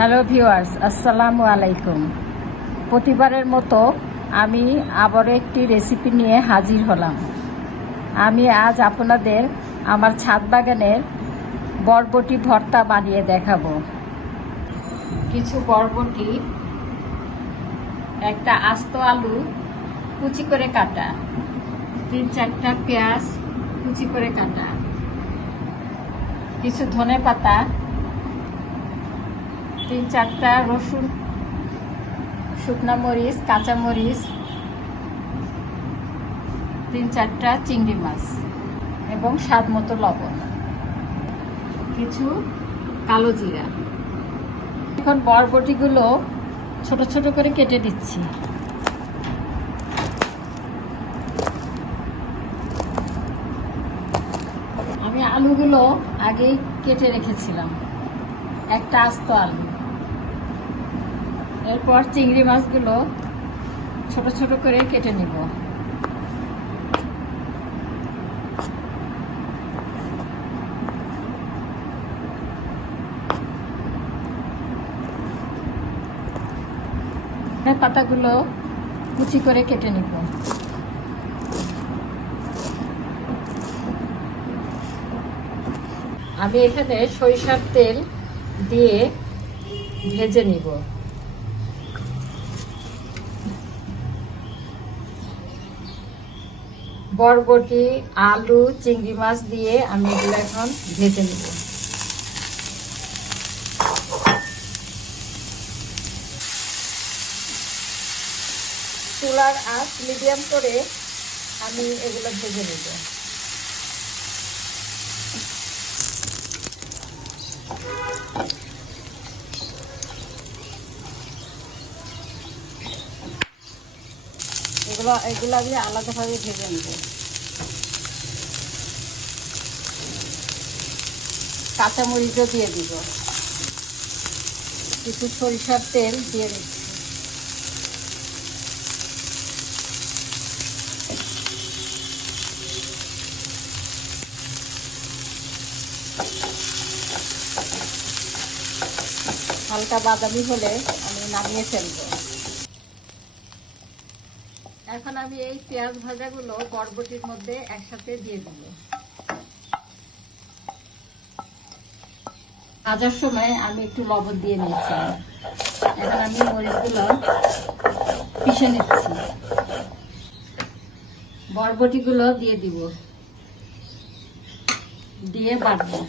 Hello viewers, আসসালামু আলাইকুম। প্রতিবারের মতো আমি আবারও একটি রেসিপি নিয়ে হাজির হলাম। আমি আজ আপনাদের আমার ছাদ বাগানের বরবটি ভর্তা বানিয়ে দেখাবো। কিছু বরবটি, একটা আস্ত আলু কুচি করে কাটা, 3-4টা পেঁয়াজ কুচি করে কাটা, কিছু ধনেপাতা, 3-4টা রসুন, শুকনো মরিচ, কাঁচা মরিচ, 3-4টা চিংড়ি মাছ এবং স্বাদ মতো লবণ, কিছু কালো জিরা। এখন বরবটিগুলো ছোট ছোট করে কেটে দিচ্ছি। আমি আলুগুলো আগেই কেটে রেখেছিলাম, একটা আস্ত আলু। এরপর চিংড়ি মাছগুলো ছোট ছোট করে কেটে নিব। পাতাগুলো কুচি করে কেটে নিব। আমি এখানে সরিষার তেল দিয়ে ভেজে নিব। বরবটি, আলু, চিংড়ি মাছ দিয়ে আমি এগুলো এখন ভেজে নিব। চুলার আঁচ মিডিয়াম করে আমি এগুলো ভেজে নিব। এগুলো আমি আলাদাভাবে ভেজে নিব। কাঁচামরিচও দিয়ে দিব। কিছু সরিষার তেল দিয়ে দিচ্ছি। হালকা বাদামি হলে আমি নামিয়ে ফেলবো। এখন আমি এই পেঁয়াজ ভাজাগুলো বরবটির মধ্যে একসাথে দিয়ে দিব। ভাজার সময় আমি একটু লবণ দিয়ে নিয়েছি। এখন আমি মরিচগুলো পিষে নিচ্ছি। বরবটিগুলো দিয়ে দিব, দিয়ে বাটবো।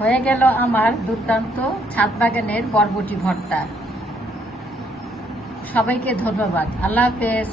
হয়ে গেল আমার দুর্দান্ত ছাদ বাগানের বরবটি ভর্তা। সবাইকে ধন্যবাদ। আল্লাহ হাফেজ।